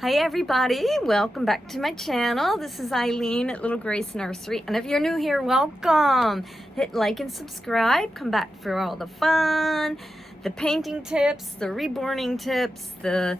Hi everybody, welcome back to my channel. This is Eileen at Little Grace Nursery, and if you're new here, welcome. Hit like and subscribe. Come back for all the fun, the painting tips, the reborning tips, the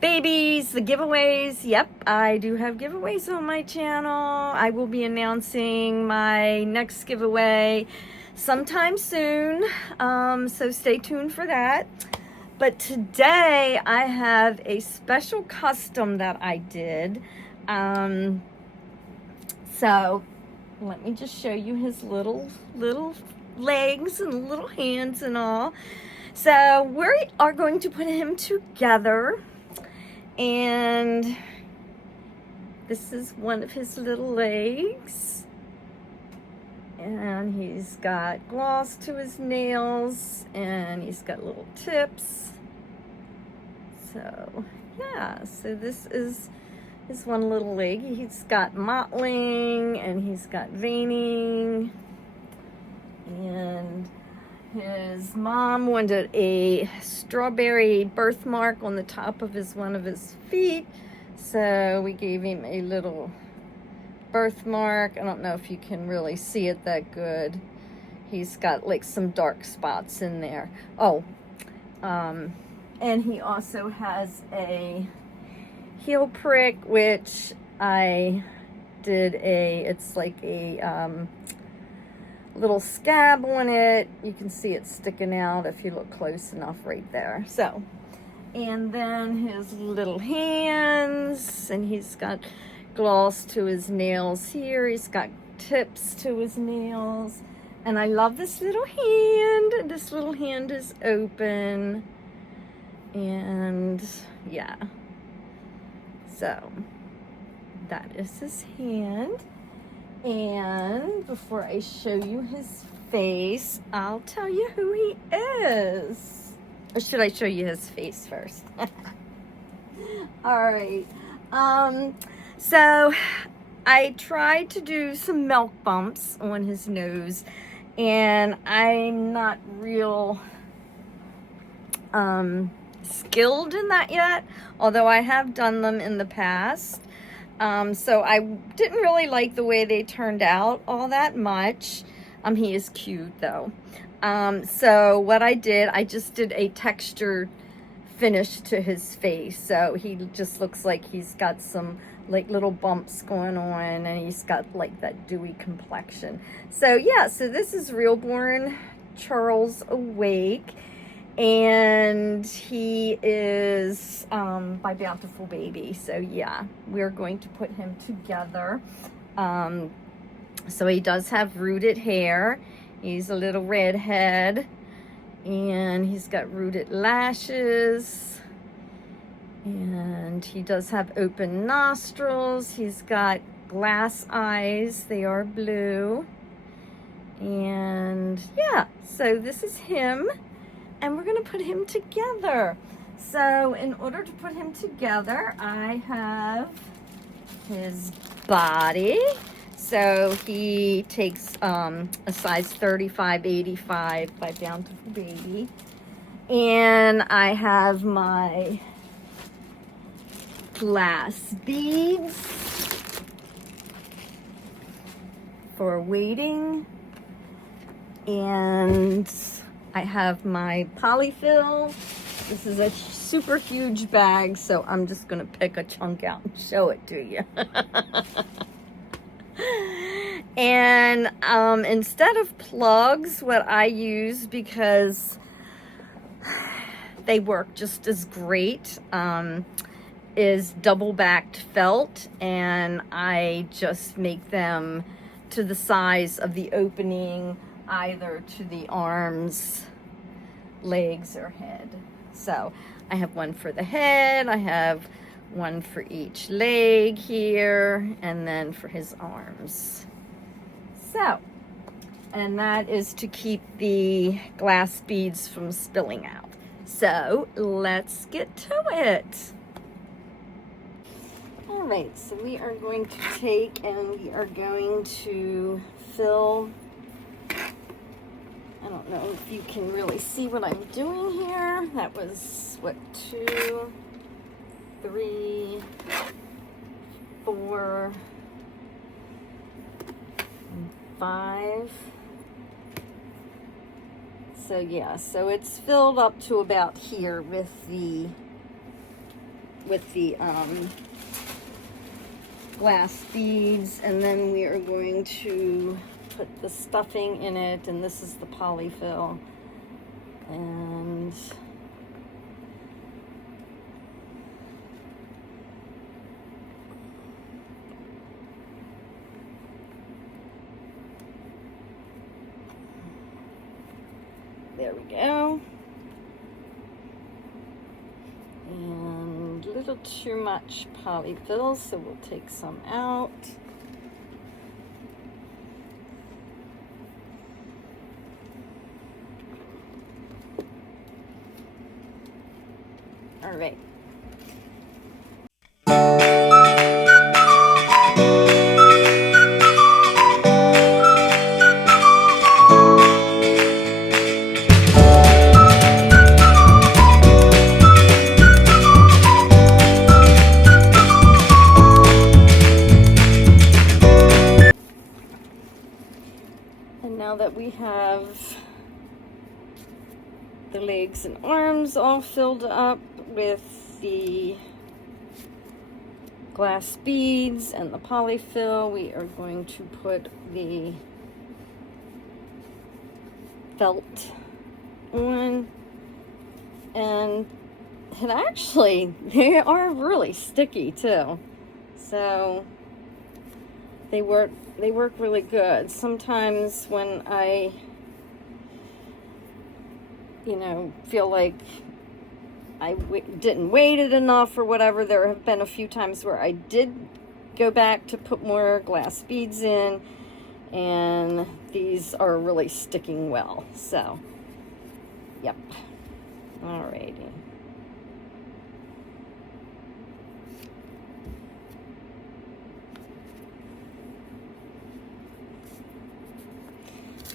babies, the giveaways. Yep, I do have giveaways on my channel. I will be announcing my next giveaway sometime soon, so stay tuned for that. But today I have a special custom that I did. So let me just show you his little legs and little hands and all. So we are going to put him together, and this is one of his little legs. And he's got gloss to his nails, and he's got little tips. So, yeah, so this is his one little leg. He's got mottling, and he's got veining. And his mom wanted a strawberry birthmark on the top of one of his feet. So we gave him a little birthmark. I don't know if you can really see it that good. He's got like some dark spots in there. And he also has a heel prick, which I did it's like a little scab on it. You can see it sticking out if you look close enough right there. So, and then his little hands, and he's got gloss to his nails here. He's got tips to his nails. And I love this little hand. This little hand is open. And yeah. So that is his hand. And before I show you his face, I'll tell you who he is. Or should I show you his face first? All right. So I tried to do some milk bumps on his nose, and I'm not real skilled in that yet, although I have done them in the past. So I didn't really like the way they turned out all that much. He is cute though. So what I did, I just did a textured finish to his face. So he just looks like he's got some like little bumps going on, and he's got like that dewy complexion. So yeah, so this is Realborn Charles Awake, and he is by Bountiful Baby. So yeah, we're going to put him together. So he does have rooted hair. He's a little redhead, and he's got rooted lashes. And he does have open nostrils. He's got glass eyes. They are blue. And yeah, so this is him. And we're going to put him together. So in order to put him together, I have his body. So he takes a size 35-85 by Bountiful Baby. And I have my glass beads for weighting, and I have my polyfill. This is a super huge bag, so I'm just gonna pick a chunk out and show it to you. And instead of plugs, what I use, because they work just as great, is double-backed felt, and I just make them to the size of the opening, either to the arms, legs, or head. So I have one for the head, I have one for each leg here, and then for his arms. So, and that is to keep the glass beads from spilling out. So let's get to it. All right, so we are going to take and we are going to fill, I don't know if you can really see what I'm doing here. That was, what, 2, 3, 4, and 5. So yeah, so it's filled up to about here with the glass beads, and then we are going to put the stuffing in it, and this is the polyfill. And there we go. And a little too much polyfill, so we'll take some out. All right. And now that we have the legs and arms all filled up with the glass beads and the polyfill, we are going to put the felt on. And it actually, they are really sticky too. So they work really good. Sometimes when I feel like I didn't weight it enough or whatever, there have been a few times where I did go back to put more glass beads in, and these are really sticking well. So, yep. Alrighty.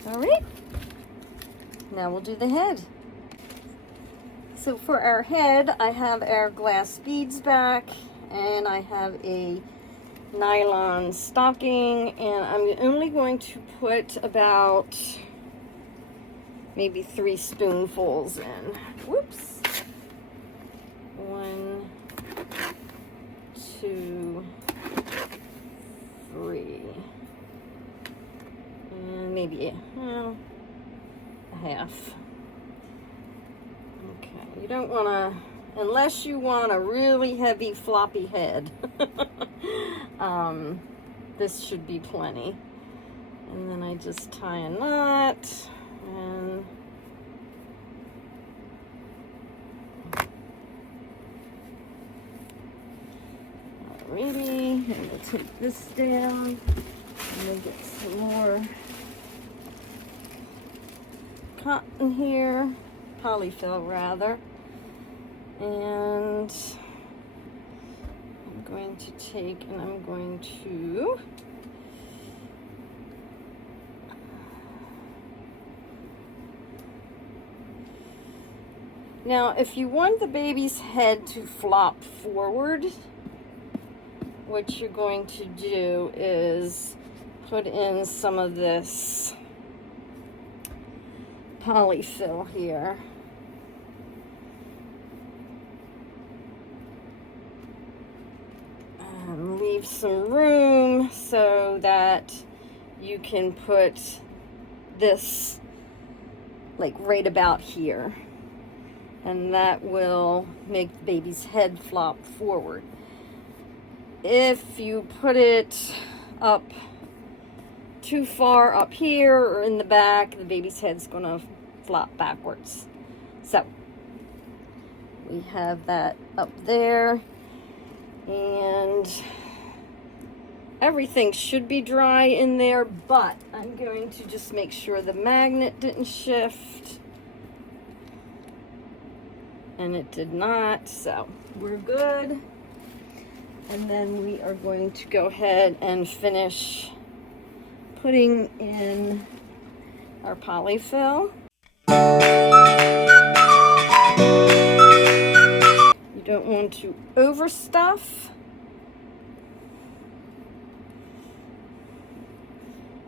All right. Now we'll do the head. So for our head, I have our glass beads back, and I have a nylon stocking, and I'm only going to put about maybe 3 spoonfuls in. Whoops. 1, 2, 3. And maybe a half. Okay, you don't want to, unless you want a really heavy floppy head. This should be plenty. And then I just tie a knot, and alrighty, and we'll take this down, and we'll get some more cotton here, polyfill rather, and I'm going to take, and I'm going to now, if you want the baby's head to flop forward, what you're going to do is put in some of this polyfill here. Leave some room so that you can put this like right about here, and that will make the baby's head flop forward. If you put it up too far up here or in the back, the baby's head's gonna flop backwards. So we have that up there, and everything should be dry in there, but I'm going to just make sure the magnet didn't shift, and it did not, so we're good. And then we are going to go ahead and finish putting in our polyfill. You don't want to overstuff.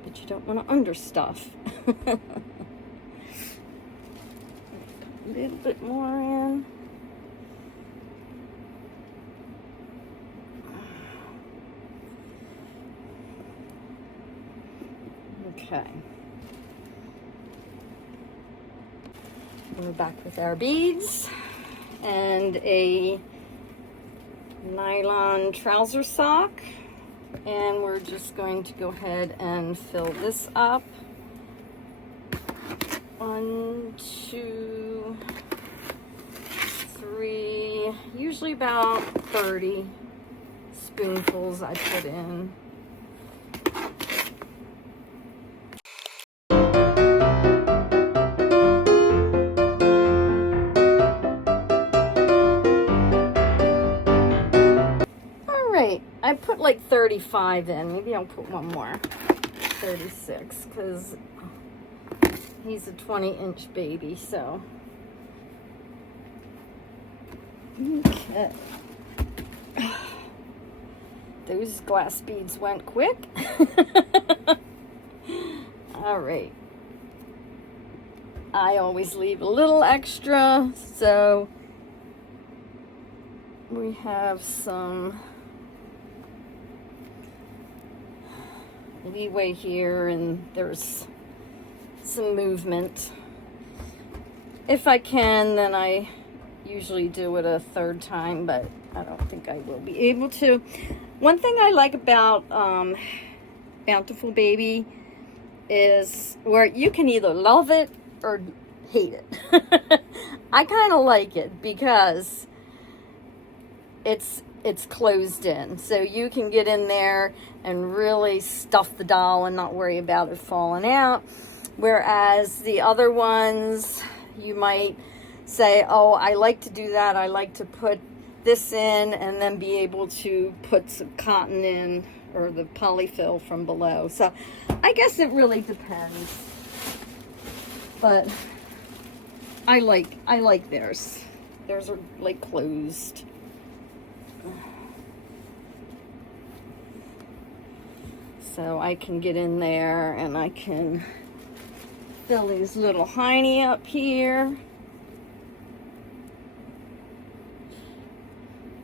But you don't want to understuff. A little bit more in. Okay. We're back with our beads and a nylon trouser sock, and we're just going to go ahead and fill this up. 1, 2, 3, usually about 30 spoonfuls I put in. I put like 35 in. Maybe I'll put one more. 36, because he's a 20-inch baby, so. Okay. Those glass beads went quick. All right. I always leave a little extra, so we have some leeway here, and there's some movement. If I can, then I usually do it a third time, but I don't think I will be able to. One thing I like about Bountiful Baby is where you can either love it or hate it. I kind of like it because it's closed in, so you can get in there and really stuff the doll and not worry about it falling out. Whereas the other ones, you might say, oh, I like to do that. I like to put this in and then be able to put some cotton in, or the polyfill from below. So I guess it really depends. But I like theirs. Theirs are like closed. So I can get in there and I can fill these little hiney up here.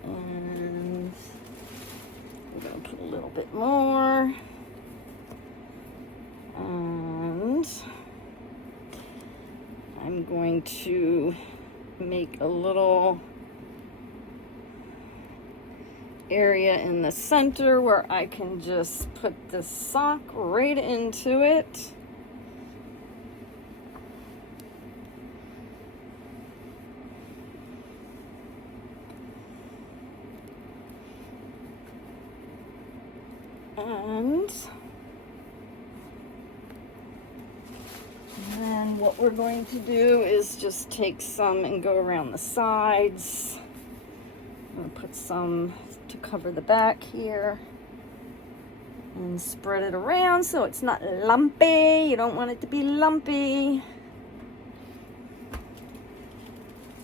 And I'm going to put a little bit more. And I'm going to make a little area in the center where I can just put the sock right into it. And then what we're going to do is just take some and go around the sides. I'm going to put some to cover the back here and spread it around so it's not lumpy. You don't want it to be lumpy.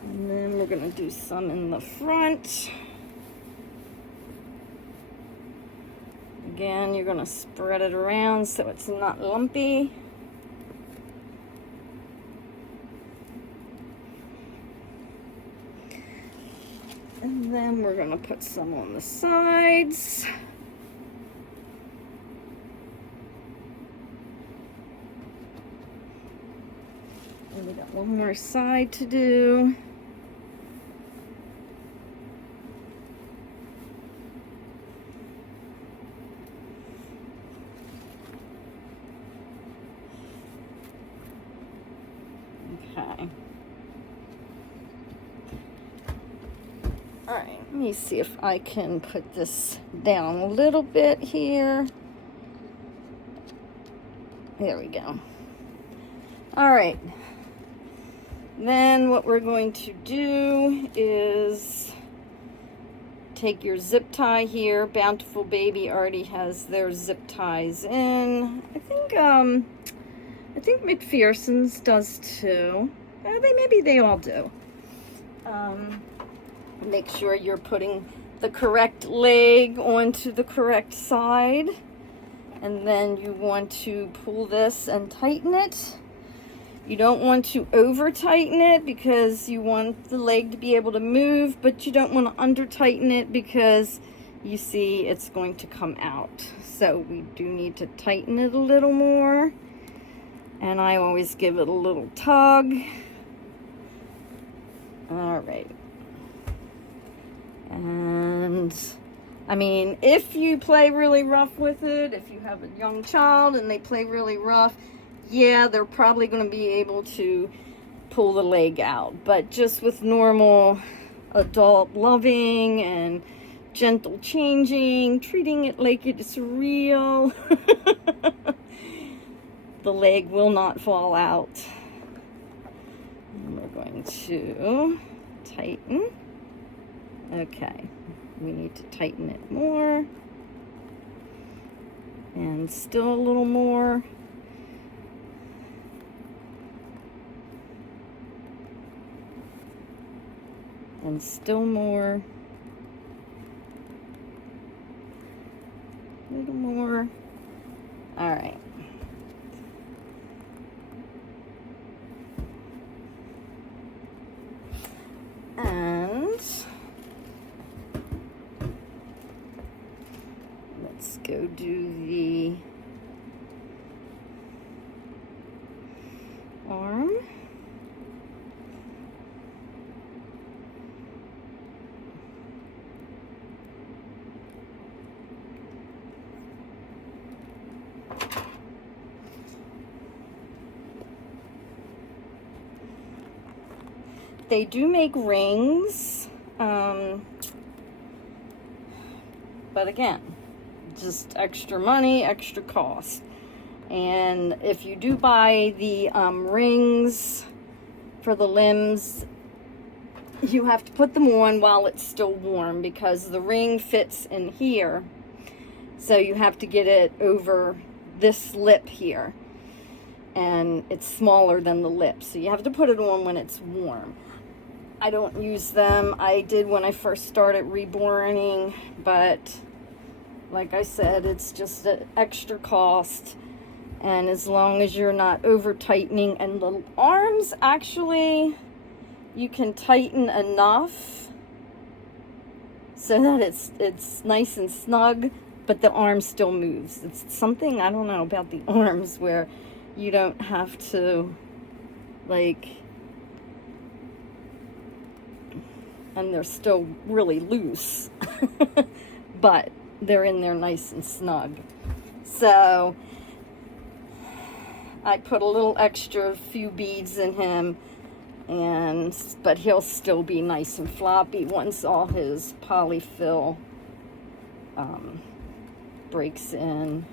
And then we're going to do some in the front. Again, you're going to spread it around so it's not lumpy. And then we're going to put some on the sides. And we got one more side to do. Okay. All right, let me see if I can put this down a little bit here. There we go. All right. Then what we're going to do is take your zip tie here. Bountiful Baby already has their zip ties in. I think McPherson's does too. Maybe they all do. Make sure you're putting the correct leg onto the correct side. And then you want to pull this and tighten it. You don't want to over tighten it because you want the leg to be able to move, but you don't want to under tighten it because you see it's going to come out. So we do need to tighten it a little more. And I always give it a little tug. All right. And I mean, if you play really rough with it, if you have a young child and they play really rough, yeah, they're probably going to be able to pull the leg out. But just with normal adult loving and gentle changing, treating it like it's real, the leg will not fall out. And we're going to tighten. Okay, we need to tighten it more. And still a little more. And still more. A little more. All right. And let's go do the arm. They do make rings, but again, just extra money, extra cost. And if you do buy the rings for the limbs, you have to put them on while it's still warm because the ring fits in here. So you have to get it over this lip here. And it's smaller than the lip. So you have to put it on when it's warm. I don't use them. I did when I first started reborning, but like I said, it's just an extra cost. And as long as you're not over tightening, and the arms actually, you can tighten enough so that it's nice and snug, but the arm still moves. It's something, I don't know about the arms, where you don't have to, like, and they're still really loose, but they're in there nice and snug. So I put a little extra few beads in him, but he'll still be nice and floppy once all his polyfill breaks in.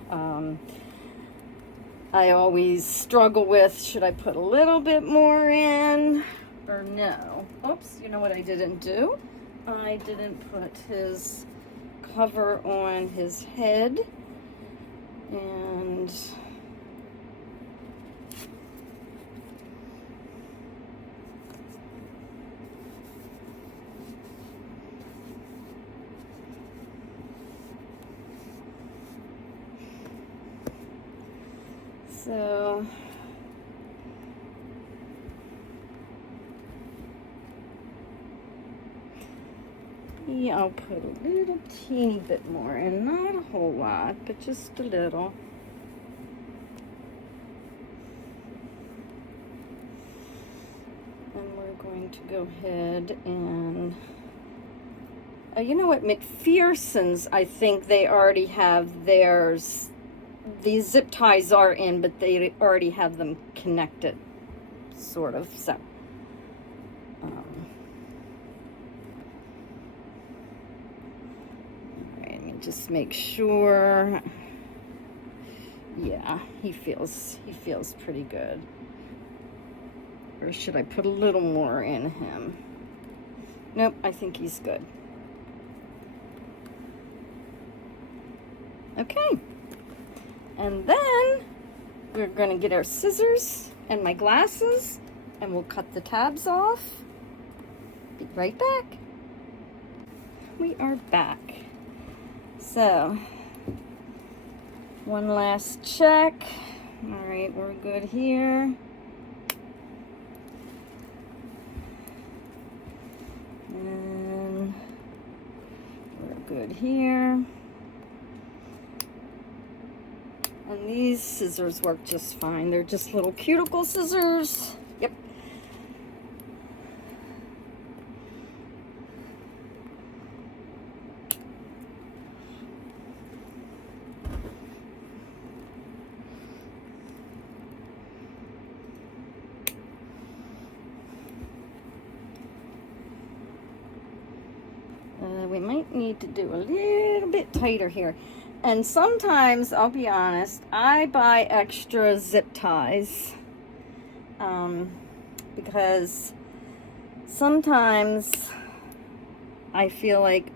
I always struggle with, should I put a little bit more in or no? Oops, you know what I didn't do? I didn't put his cover on his head. And so yeah, I'll put a little teeny bit more in, not a whole lot, but just a little. And we're going to go ahead and you know what, McPherson's, I think they already have theirs. These zip ties are in, but they already have them connected, sort of. So let me just make sure. Yeah, he feels pretty good. Or should I put a little more in him? Nope, I think he's good. Okay. And then we're going to get our scissors and my glasses, and we'll cut the tabs off. Be right back. we are back. So, one last check. All right, we're good here. And we're good here. And these scissors work just fine. They're just little cuticle scissors. Yep. We might need to do a little bit tighter here. And sometimes, I'll be honest, I buy extra zip ties because sometimes I feel like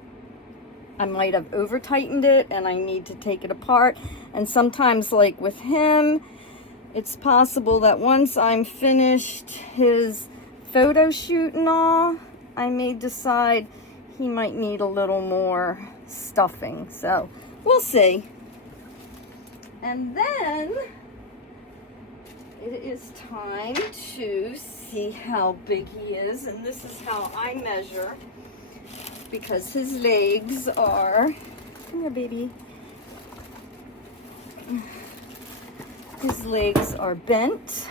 I might have over tightened it and I need to take it apart. And sometimes, like with him, it's possible that once I'm finished his photo shoot and all, I may decide he might need a little more stuffing. So we'll see. And then it is time to see how big he is. And this is how I measure, because his legs are, come here baby, his legs are bent.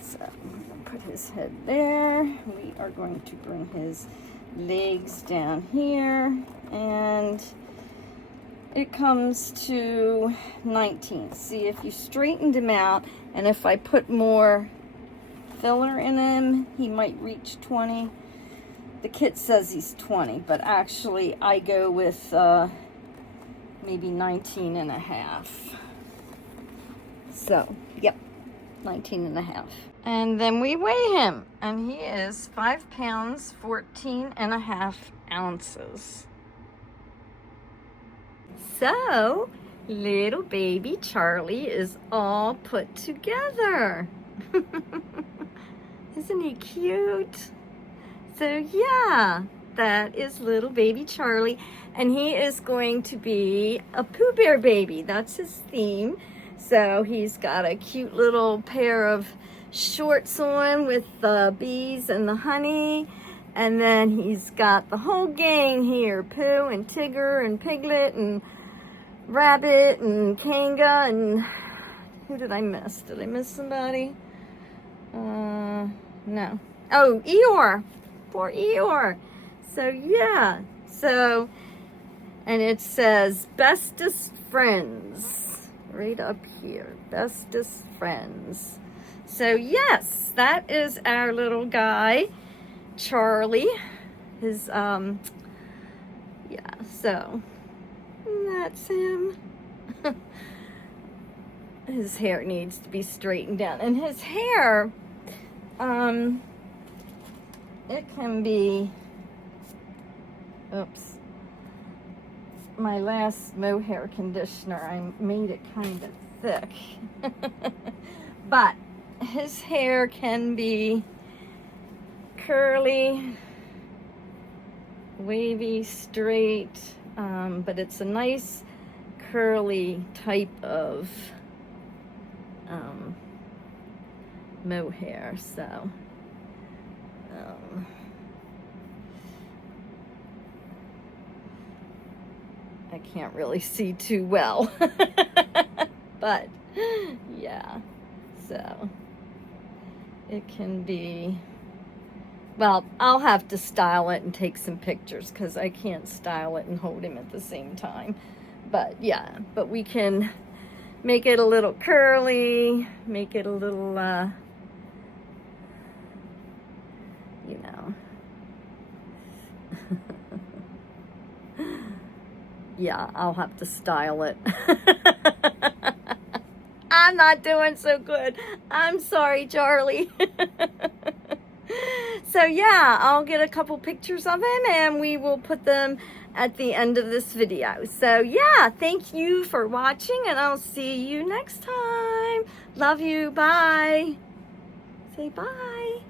So I'm going to put his head there. We are going to bring his legs down here, and it comes to 19. See, if you straightened him out, and if I put more filler in him, he might reach 20. The kit says he's 20, but actually I go with maybe 19 and a half. So, yep, 19 and a half. And then we weigh him, and he is 5 pounds, 14 and a half ounces. So, little baby Charlie is all put together. Isn't he cute? So yeah, that is little baby Charlie, and he is going to be a Pooh Bear baby. That's his theme. So he's got a cute little pair of shorts on with the bees and the honey, and then he's got the whole gang here, Pooh and Tigger and Piglet and Rabbit and Kanga, and who did I miss? Did I miss somebody? No. Oh, Eeyore. Poor Eeyore. So yeah. So, and it says bestest friends right up here. Bestest friends. So yes, that is our little guy, Charlie. His yeah, so that's him. His hair needs to be straightened down, and his hair, it can be, oops, my last mohair conditioner, I made it kind of thick. But his hair can be curly, wavy, straight, but it's a nice curly type of mohair. So I can't really see too well. But yeah, so it can be, well, I'll have to style it and take some pictures because I can't style it and hold him at the same time. But yeah, but we can make it a little curly, make it a little, you know. Yeah, I'll have to style it. I'm not doing so good. I'm sorry, Charlie. So yeah, I'll get a couple pictures of him and we will put them at the end of this video. So yeah, thank you for watching and I'll see you next time. Love you. Bye. Say bye.